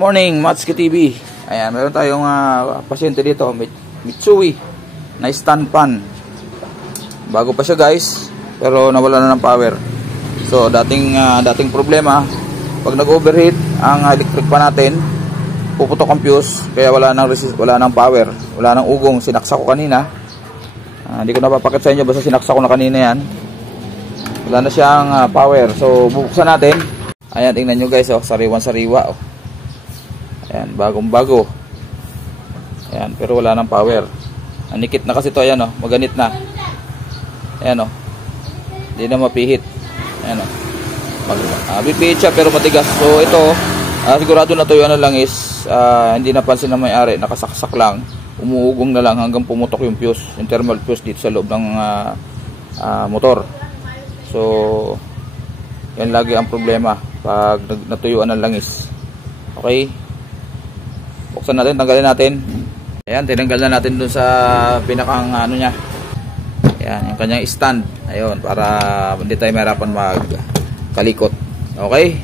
Morning, Matsuki TV. Ayan, meron tayong pasyente dito, Mitsui na stand fan. Bago pa siya guys, pero nawala na ng power. So dating problema, pag nag-overheat ang electric fan natin, puputok ang fuse, kaya wala nang power, wala nang ugong. Sinaksa ko kanina. Hindi ko napapakit sa inyo, basta sinaksa ko na kanina yan. Wala na siyang power. So bubuksan natin. Ayan, tingnan nyo guys, sariwan-sariwa. Ayan, bagong-bago. Ayan, pero wala nang power. Nanikit na kasi to, ayan maganit na. Ayan hindi na mapihit. Ayan bipihit siya pero matigas. So ito, sigurado na to yung lang is hindi napansin ng may-ari, nakasaksak lang. Umuugong na lang hanggang pumutok yung fuse, yung thermal fuse dito sa loob ng motor. So yan lagi ang problema pag natuyuan ng langis. Okay, buksan natin, tanggalin natin. Ayan, tinanggal na natin dun sa pinakang niya. Ayan, yung kanyang stand. Ayun, para hindi tayo mahirapan magkalikot. Okay,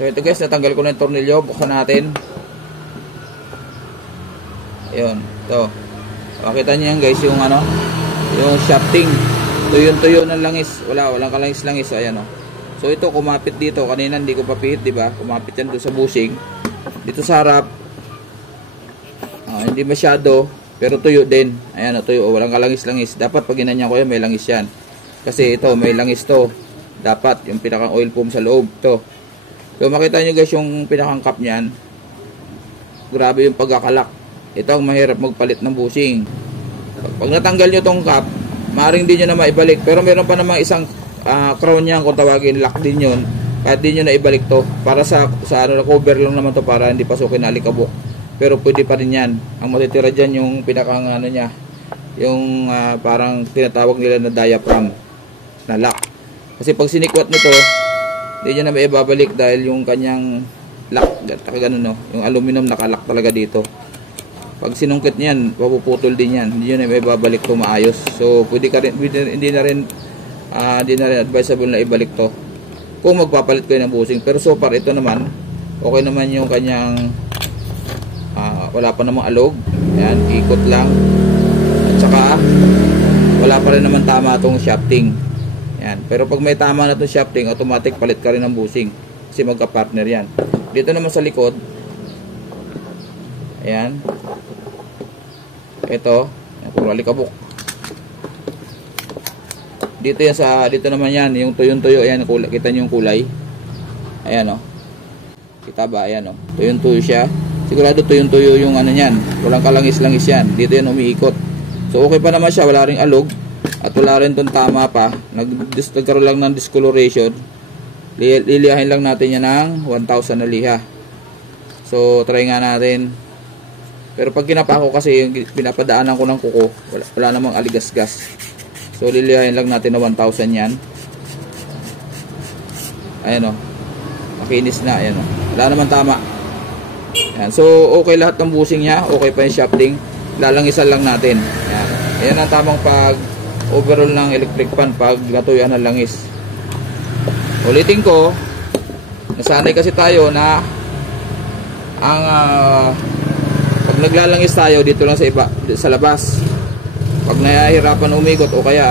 so ito guys, natanggal ko na yung tornilyo. Buksan natin. Ayun, ito makita nyo yan guys, yung yung shafting, tuyo ng langis. Walang kalangis-langis. Ayan so ito kumapit dito. Kanina hindi ko papihit, diba? Kumapit yan doon sa bushing. Dito sa harap hindi masyado, pero tuyo din. Ayan tuyo, walang kalangis-langis. Dapat pag ginanyan ko yan, may langis yan. Kasi ito, may langis to. Dapat, yung pinakang oil foam sa loob to. So makita nyo guys yung pinakang cap nyan. Grabe yung pagkakalak. Ito ang mahirap magpalit ng bushing. Pag natanggal nyo tong cap, maaaring din nyo na maibalik. Pero meron pa namang isang crown niyan, kung tawagin, lock din yun. Kahit din nyo na ibalik to. Para sa cover lang naman to, para hindi pasukin na alikabok. Pero pwede pa rin yan. Ang matitira dyan yung pinakang niya, yung parang tinatawag nila na diaphragm na lock. Kasi pag sinikwat nito, hindi nyo na maibabalik dahil yung kanyang lock, ganun yung aluminum nakalak talaga dito. Pag sinungkit niyan, mapuputol din yan. Hindi nyo na maibabalik to maayos. So pwede ka rin, hindi na rin advisable na ibalik to kung magpapalit kayo ng bushing. Pero so far ito naman okay naman yung kanyang wala pa namang alog. Ayan, ikot lang. At saka wala pa rin naman tama itong shafting. Ayan. Pero pag may tama na itong shafting, automatic palit ka rin ng bushing kasi magka-partner yan. Dito naman sa likod, ayan, ito puro alikabok. Dito yan dito naman yan, yung tuyong-tuyo. Ayan, kita nyo yung kulay. Ayan kita ba? Ayan tuyong-tuyo siya. Sigurado tuyong-tuyo yung niyan. Walang kalangis-langis yan. Dito yan umiikot. So okay pa naman siya, wala ring alog. At wala rin itong tama pa. Nagkaroon lang ng discoloration. Lilihahin lang natin yan ng 1,000 na liha. So try nga natin. Pero pag kinapa ko kasi, yung pinapadaanan ko ng kuko, wala namang aligas-gas. So lilihahin lang natin na 1,000 yan. Ayan makinis na. Ayan wala naman tama. Ayan. So okay lahat ng bushing niya. Okay pa yung shafting. Lalangisan lang natin. Ayan ang tamang pag overall ng electric fan pag natuyuan ng langis. Ulitin ko, nasanay kasi tayo na ang pag naglalangis tayo dito lang sa labas. Pag nahihirapan umikot o kaya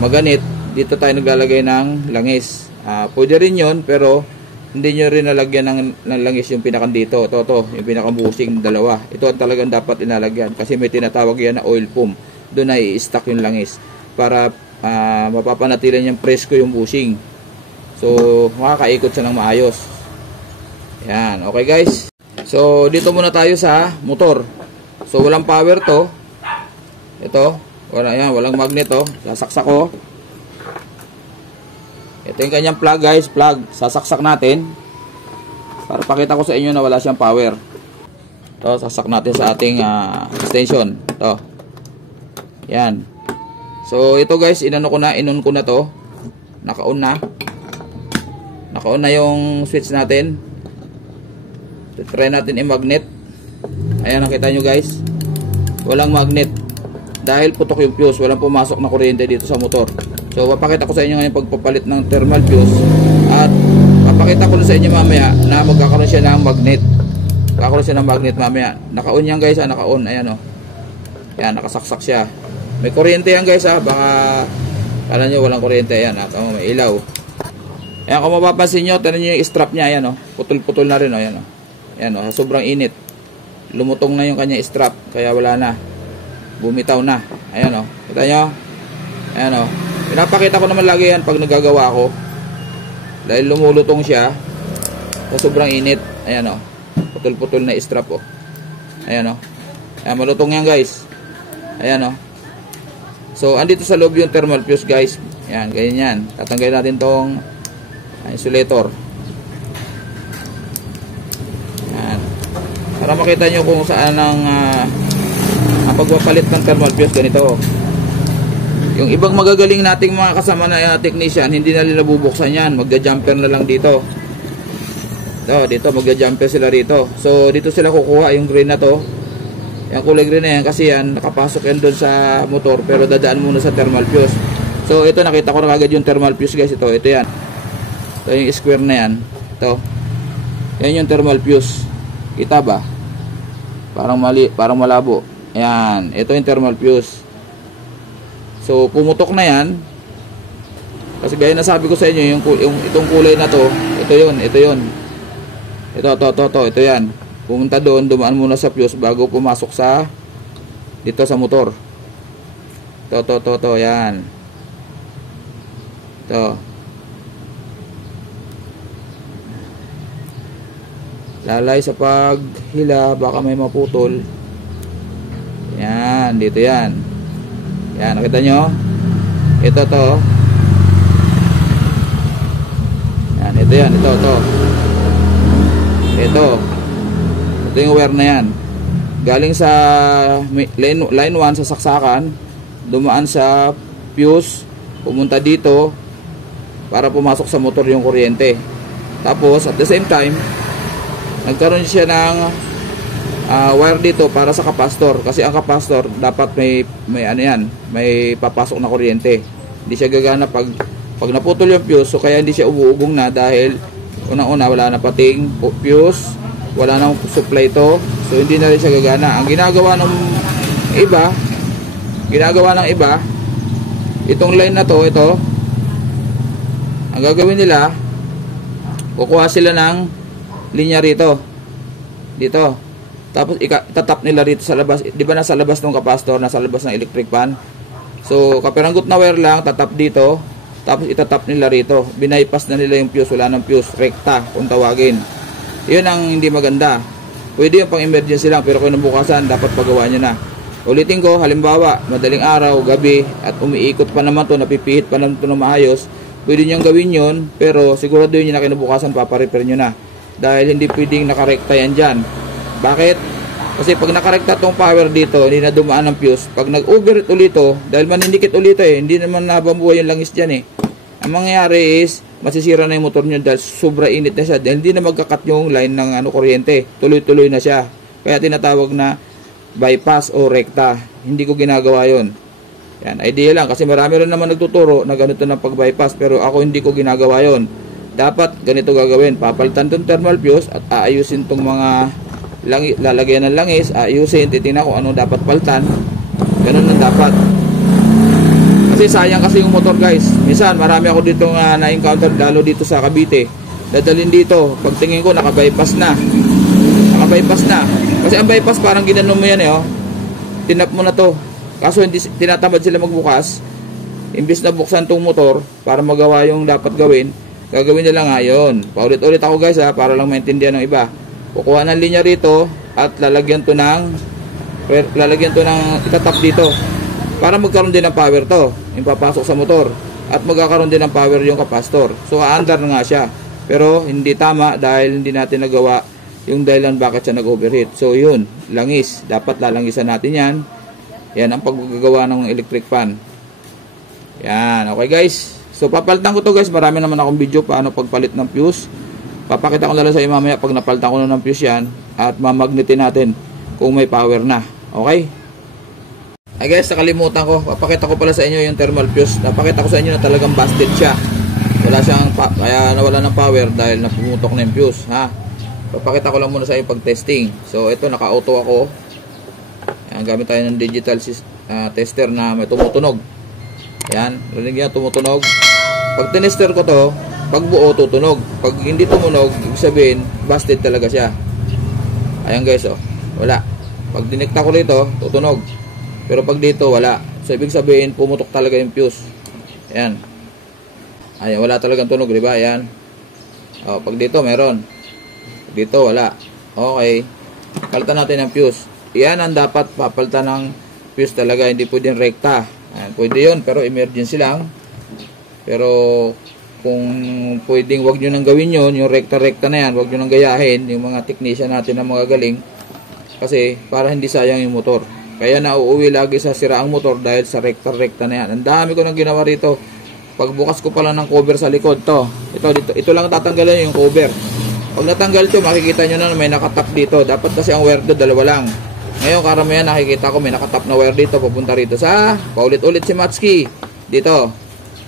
maganit, dito tayo naglalagay ng langis. Pwede rin yun, pero hindi nyo rin nalagyan ng langis yung pinakang dito. Ito, yung pinakang bushing, dalawa. Ito ang talagang dapat inalagyan kasi may tinatawag yan na oil foam. Doon na i-stack yung langis para mapapanatilan yung presko yung bushing. So makakaikot siya ng maayos. Yan, okay guys. So dito muna tayo sa motor. So walang power to. Ito, walang magnet sasaksak ko. Ito yung kanyang plug guys, sasaksak natin para pakita ko sa inyo na wala siyang power. Ito, sasak natin sa ating extension. Ito. Yan. So ito guys, inon ko na to. Naka-on na yung switch natin. Try natin i-magnet. Ayan, nakita nyo guys, walang magnet dahil putok yung fuse, walang pumasok na kuryente dito sa motor. So papakita ko sa inyo ngayon pagpapalit ng thermal fuse at Papakita ko sa inyo mamaya na magkakaroon siya ng magnet. Magkakaroon siya ng magnet mamaya. Naka-on yan guys, naka-on. Ayan o. Ayan, nakasaksak siya. May kuryente yan guys ha. Baka kala nyo walang kuryente. Ayan ha. May ilaw. Ayan, kung mapapansin nyo, tanan nyo yung strap niya. Ayan o. Putol-putol na rin o. Ayan o. Ayan o. Sobrang init. Lumutong na yung kanya strap. Kaya wala na. Bumitaw na. Ayan o. Kita nyo? Ayan o. Pinapakita ko naman lagi yan pag nagagawa ko. Dahil lumulutong siya. Sa sobrang init. Ayan o. Putol-putol na strap o. Ayan o. Ayan, malutong yan guys. Ayan o. So, andito sa loob yung thermal fuse guys. Ayan, ganyan yan. Tatanggalin natin tong insulator. Ayan. Para makita nyo kung saan ang pagpapalit ng thermal fuse, ganito. Yung ibang magagaling nating mga kasama na technician, hindi na nila bubuksan yan. Magja-jumper na lang dito. Dito, magja-jumper sila rito. So, dito sila kukuha yung green na to. Yung kulay green na yan kasi yan, nakapasok yan doon sa motor pero dadaan muna sa thermal fuse. So ito, nakita ko na agad yung thermal fuse guys. Ito yan. Ito yung square na yan. Ito. Yan yung thermal fuse. Kita ba? Parang mali, parang malabo. Yan. Ito yung thermal fuse. So pumutok na yan. Kasi gaya na sabi ko sa inyo, yung itong kulay na to, ito yun. Ito yan. Pumunta doon, dumaan muna sa fuse bago pumasok sa dito sa motor. Ito, yan. Ito. Lalay sa paghila, baka may maputol. Yan, dito yan. Yan, nakita nyo? Ito to. Yan, ito yan, ito. Ito yung wire na yan. Galing sa line 1 sa saksakan, dumaan sa fuse, pumunta dito para pumasok sa motor yung kuryente. Tapos at the same time, nagkaroon siya ng wire dito para sa capacitor. Kasi ang capacitor dapat may ano yan, may papasok na kuryente. Hindi siya gagana pag naputol yung fuse. So kaya hindi siya umuugong na dahil unang-una wala na pating fuse, wala nang supply to, so hindi na rin siya gagana. Ang ginagawa ng iba, itong line na to, ito, ang gagawin nila, kukuha sila ng linya rito, dito, tapos itatap nila rito sa labas. Di ba nasa labas ng capacitor, nasa labas ng electric pan? So kapiranggot na wire lang, tatap dito, tapos itatap nila rito. Binaypass na nila yung fuse, wala ng fuse, rekta kung tawagin. Yun ang hindi maganda. Pwede yung pang emergency lang, pero kung nabukasan, dapat pagawa nyo na. Ulitin ko, halimbawa, madaling araw, gabi, at umiikot pa naman to, napipihit pa naman to na maayos, pwede nyo gawin yun, pero sigurado yun na kinabukasan, paparepair nyo na. Dahil hindi pwedeng nakarekta yan dyan. Bakit? Kasi pag nakarekta tong power dito, hindi na dumaan ng fuse. Pag nag-overheat ulit to, dahil manindikit ulit hindi naman nabambuhay yung langis dyan Ang mangyayari is, masisira na yung motor nyo dahil sobra init na siya. Dahil hindi na magkakat yung line ng kuryente. Tuloy-tuloy na siya. Kaya tinatawag na bypass o rekta. Hindi ko ginagawa yon. Yan, idea lang. Kasi marami rin naman nagtuturo na ganito na pag-bypass. Pero ako hindi ko ginagawa yon. Dapat ganito gagawin. Papalitan tong thermal fuse at aayusin tong mga lalagyan ng langis. Aayusin. Titingnan kung ano dapat palitan. Ganun ang dapat. Kasi sayang kasi yung motor guys. Minsan marami ako dito na-encounter lalo dito sa Cavite. Dadalhin dito. Pagtingin ko naka-bypass na. Kasi ang bypass parang ginanon mo yan Tinap mo na to. Kaso hindi tinatamad sila magbukas. Imbis na buksan tong motor para magawa yung dapat gawin, gagawin nila ngayon. Paulit-ulit ako guys para lang maintindihan ng iba. Kukuha ng linya rito at lalagyan to ng itatap dito. Para magkaroon din ng power to, yung papasok sa motor. At magkakaroon din ng power yung capacitor. So, aandar na nga siya. Pero, hindi tama dahil hindi natin nagawa yung dahilan bakit siya nag-overheat. So, yun. Langis. Dapat lalangisan natin yan. Yan ang paggagawa ng electric fan. Yan. Okay guys. So, papalitan ko to guys. Marami naman akong video paano pagpalit ng fuse. Papakita ko na lang sa mamaya pag napalitan ko na ng fuse yan. At mamagnetin natin kung may power na. Okay? Ay guys, nakalimutan ko. Papakita ko pala sa inyo yung thermal fuse. Napakita ko sa inyo na talagang busted siya. kaya nawala ng power dahil napumutok na yung fuse, ha. Papakita ko lang muna sa iyo pag testing. So ito, naka-auto ako. Ayan, gamit tayo ng digital tester na may tumutunog. Ayan, rinig yan, tumutunog. Pag tinester ko to, pag buo, tutunog. Pag hindi tumunog, ibig sabihin, busted talaga siya. Ayan guys, oh, wala. Pag dinikta ko dito, tutunog. Pero pag dito, wala. So ibig sabihin, pumutok talaga yung fuse. Ayan. Ayan, wala talagang tunog, diba? Ayan. Oh, pag dito, meron. Dito wala. Okay. Palitan natin ang fuse. Yan ang dapat papalitan ng fuse talaga. Hindi pwedeng rekta. Ayan, pwede yun pero emergency lang. Pero kung pwedeng wag nyo nang gawin yun, yung rekta-rekta na yan, wag nyo nang gayahin yung mga technician natin na mga galing. Kasi para hindi sayang yung motor. Kaya nauuwi lagi sa siraang motor dahil sa rekta-rekta na yan. Ang dami ko nang ginawa rito. Pagbukas ko pala ng cover sa likod to. Ito lang tatanggalin yung cover. Pag natanggal ito, makikita nyo na may nakatap dito. Dapat kasi ang wire doon, dalawa lang. Ngayon, karamihan nakikita ko may nakatap na wire dito, papunta rito sa paulit-ulit si Matsuki. Dito.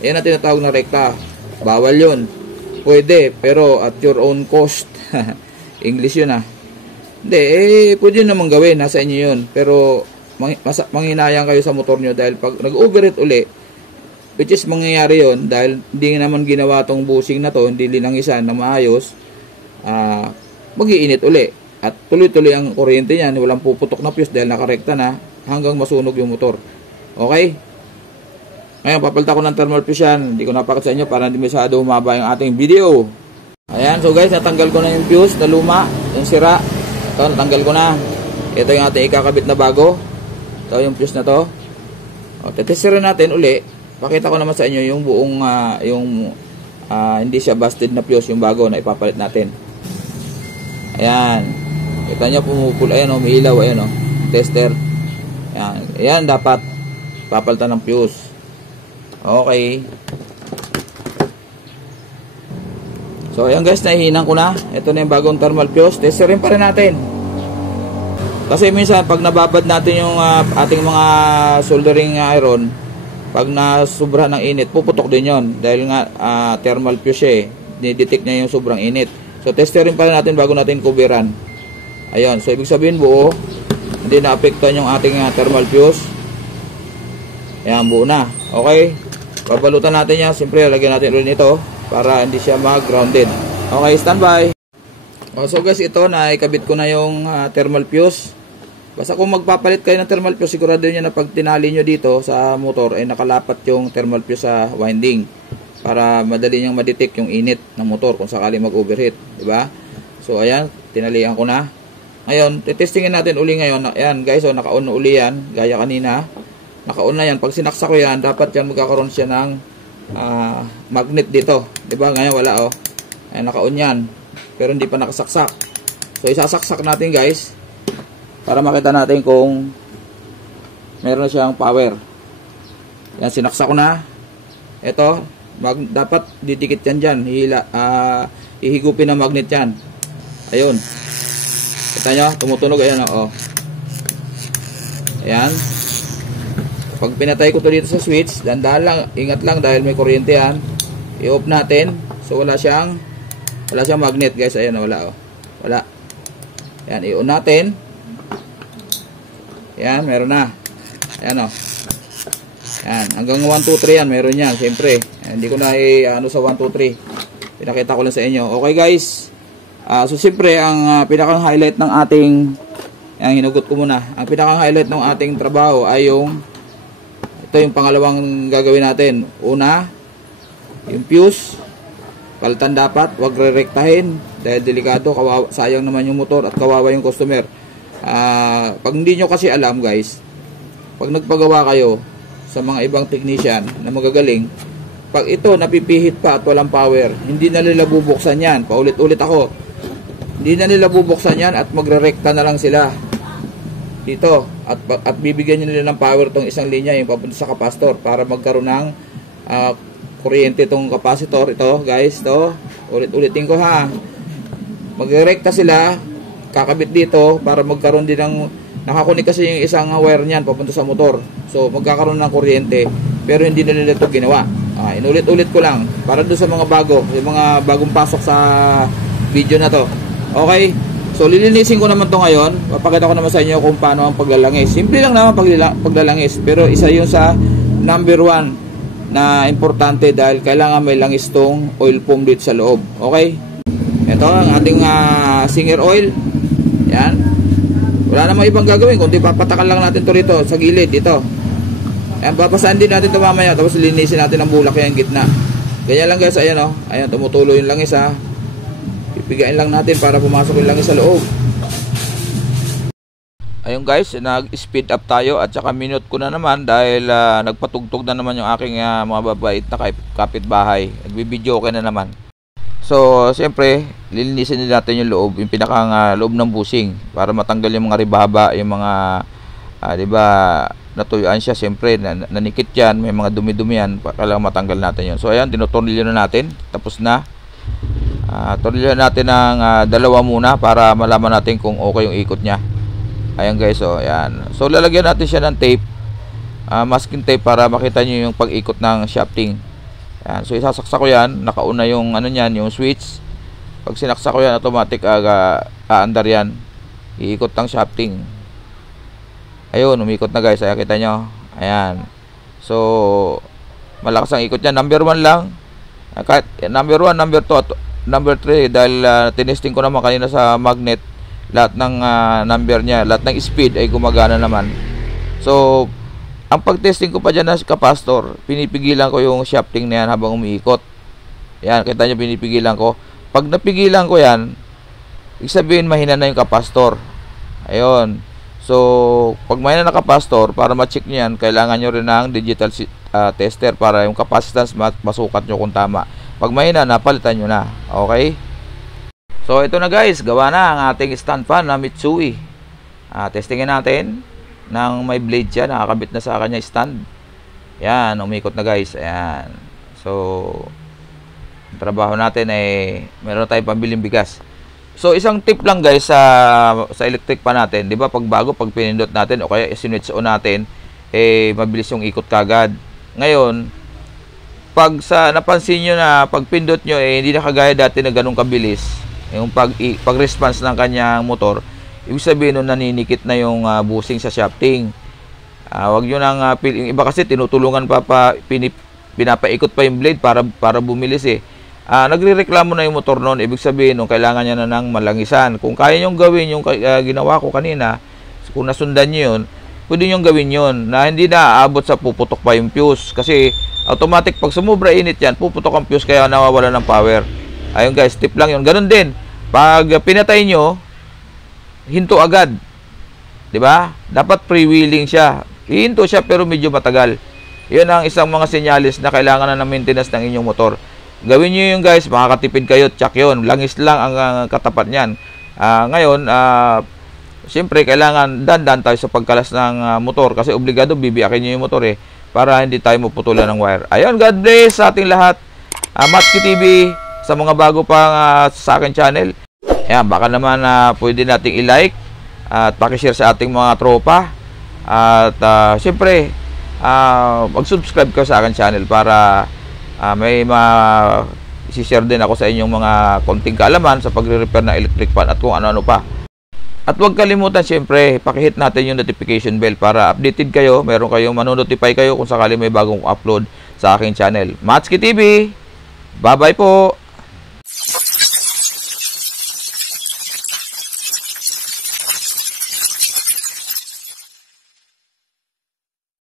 Yan ang tinatawag na rekta. Bawal yun. Pwede, pero at your own cost. English yun, ha. Hindi, pwede yun naman gawin. Nasa inyo yun. Pero, manghinayang kayo sa motor nyo dahil pag nag-overheat uli, which is mangyayari yun, dahil hindi naman ginawa tong bushing na to, hindi linangisan na maayos, mag-iinit uli at tuloy-tuloy ang kuryente niyan, walang puputok na fuse dahil nakarekta na hanggang masunog yung motor. Okay? Ngayon, papalitan ko ng thermal fuse yan. Hindi ko napakita sa inyo para hindi masyado humaba yung ating video. Ayan, so guys, natanggal ko na yung fuse na luma, yung sira. Ito, natanggal ko na. Ito yung ating ikakabit na bago. Ito yung fuse na to. O, tetestirin natin uli. Pakita ko naman sa inyo yung buong hindi siya busted na fuse, yung bago na ipapalit natin. Ayan. Kita nyo pumupul. Ayan o, umiilaw. Ayan o. Tester. Ayan. Ayan dapat papalitan ng fuse. Okay. So ayan guys, nahihinan ko na. Ito na yung bagong thermal fuse. Testerin pa rin natin. Kasi minsan pag nababad natin yung ating mga soldering iron, pag nasubra ng init, puputok din yon. Dahil nga thermal fuse siya eh. Didetect niya yung sobrang init. So, testerin pa rin natin bago natin kubiran. Ayun. So, ibig sabihin buo. Hindi na-apektuhan yung ating thermal fuse. Ayan, buo na. Okay. Babalutan natin yan. Siyempre, lagyan natin ulit nito para hindi siya mag-grounded. Okay, standby. So, guys, ito na ikabit ko na yung thermal fuse. Basta kung magpapalit kayo ng thermal fuse, sigurado nyo na pag tinali nyo dito sa motor, ay nakalapat yung thermal fuse sa winding. Para madali niyang ma-detect yung init ng motor kung sakali mag-overheat, di ba? So ayan, tinalian ko na. Ngayon, titestingin natin uli ngayon. Ayan, guys, so naka-on na uli yan, gaya kanina. Naka-on na yan. Pag sinaksak ko yan, dapat yan magkakaroon siya ng magnet dito. Di ba? Ngayon wala, oh. Ayan, naka-on yan. Pero hindi pa nakasaksak. So isasaksak natin, guys, para makita natin kung meron siyang power. Yan, sinaksak ko na. Ito, dapat didikit yan dyan. Ihigupin ng magnet yan. Ayun. Kita nyo, tumutunog. Ayan, oh. Ayan. Pag pinatay ko to dito sa switch, dandahan lang, ingat lang dahil may kuryente yan. I-off natin. So wala siyang magnet, guys. Ayan, wala, oh. Wala. Ayan, i-on natin. Ayan, meron na. Ayan, oh. Ayan, hanggang 1, 2, 3 yan, meron yan, siyempre. Hindi ko na ano sa 1, 2, 3. Pinakita ko lang sa inyo. Okay guys. So siyempre, ang pinakang highlight ng ating, yan, hinugot ko muna. Ang pinakang highlight ng ating trabaho ay ito yung pangalawang gagawin natin. Una, yung fuse. Palitan dapat, wag re-rektahin. Dahil delikado, sayang naman yung motor at kawawa yung customer. Pag hindi nyo kasi alam guys, pag nagpagawa kayo sa mga ibang technician na magagaling, pag ito napipihit pa at walang power, hindi na nila bubuksan yan. Paulit-ulit ako, hindi na nila bubuksan yan at magre-rekta na lang sila dito at bibigyan nila ng power tong isang linya yung papunta sa capacitor para magkaroon ng kuryente tong capacitor. Ito guys, to ulit-ulitin ko ha, magre-rekta sila, kakabit dito para magkaroon din ng nakakunik kasi yung isang wire niyan papunta sa motor. So magkakaroon ng kuryente pero hindi na nila ito ginawa. Inulit-ulit ko lang para doon sa mga bago, yung mga bagong pasok sa video na to. Okay? So lilinisin ko naman to ngayon. Papakita ko naman sa inyo kung paano ang paglalangis. Simple lang naman paglalangis, pero isa yun sa number 1 na importante dahil kailangan may langis tong oil foam dito sa loob. Okay? Ito ang ating Singer oil. Yan. Wala namang ibang gagawin kundi papatakan lang natin to rito sa gilid dito. Ayan, babasaan din natin ito mamaya. Tapos linisin natin ang bulak yung gitna. Ganyan lang guys, ayan o. Ayan, tumutulo yung langis ha. Pipigain lang natin para pumasok yung langis sa loob. Ayun guys, nag-speed up tayo at saka minute ko na naman dahil nagpatugtog na naman yung aking mga babait na kapitbahay. Nagbibideo okay na naman. So, siyempre, lilinisin din natin yung loob, yung pinakang loob ng busing para matanggal yung mga ribaba, yung mga, di ba, natuyuan siya, siyempre, nanikit yan, may mga dumi-dumi yan, kailangan matanggal natin yun. So, ayan, tinutornilyo na natin, tapos na. Tornilyo natin ng dalawa muna para malaman natin kung okay yung ikot niya. Ayan guys, so, ayan. So, lalagyan natin siya ng tape, masking tape para makita nyo yung pag-ikot ng shafting. Ayan, so isasaksak ko yan, nakauna yung ano niyan, yung switch. Pag sinaksak ko yan, automatic aandar yan. Iikot ng shafting. Ayun, umikot na guys, ayan, kita nyo. Ayan. So malakas ang ikot niya, number 1 lang. Kahit number 1, number 2 at number 3 dahil tinesting ko naman kanina sa magnet. Lahat ng number niya, lahat ng speed ay gumagana naman. So ang pag-testing ko pa dyan na kapastor, pinipigilan ko yung shafting na yan habang umiikot. Yan, kita nyo, pinipigilan ko. Pag napigilan ko yan, ibig sabihin mahina na yung kapastor. Ayun. So, pag mahina na kapastor, para ma-check nyo yan, kailangan nyo rin ng digital tester para yung capacitance masukat nyo kung tama. Pag mahina, napalitan nyo na. Okay? So, ito na guys, gawa na ang ating stand fan na Mitsui. Testingin natin. Nang may blade siya, nakakabit na sa kanya stand. Yan, umikot na guys. Ayan. So, ang trabaho natin ay meron tayong pambiling bigas. So, isang tip lang guys sa electric pa natin. Di ba pag bago, pag pinindot natin o kaya sinwitch on natin, mabilis yung ikot kagad. Ngayon, pag napansin nyo na pag pindot nyo, hindi na kagaya dati na ganun kabilis. Yung pag-response ng kanyang motor, ibig sabihin nun naninikit na yung busing sa shafting. Wag nyo nang yung iba kasi tinutulungan pinapaikot pa yung blade para bumilis nagrereklamo na yung motor nun. Ibig sabihin nung kailangan niya na ng malangisan. Kung kaya nyong gawin yung ginawa ko kanina, kung nasundan nyo yun, pwede nyong gawin yun na hindi na aabot sa puputok pa yung fuse. Kasi automatic pag sumubra init yan, puputok ang fuse kaya nawawala ng power. Ayun guys, tip lang yun. Ganun din, pag pinatay nyo, hinto agad. 'Di ba? Dapat freewheeling siya. Hihinto siya pero medyo matagal. 'Yun ang isang mga senyales na kailangan na ng maintenance ng inyong motor. Gawin niyo 'yun guys, makakatipid kayo, tsak 'yun. Langis lang ang katapat niyan. Ngayon, siyempre kailangan dandan tayo sa pagkalas ng motor kasi obligado bibiyakin niyo yung motor para hindi tayo maputulan ng wire. Ayun, God bless sa ating lahat. Matski TV sa mga bago pa sa akin channel. Ayan, baka naman pwede nating i-like at pakishare sa ating mga tropa. At siyempre, mag-subscribe ka sa akin channel para may i-share din ako sa inyong mga konting kaalaman sa pagre-repair ng electric fan at kung ano-ano pa. At huwag kalimutan siyempre, pakihit natin yung notification bell para updated kayo. Meron kayong manonotify kayo kung sakali may bagong upload sa aking channel. Matski TV! Bye-bye po!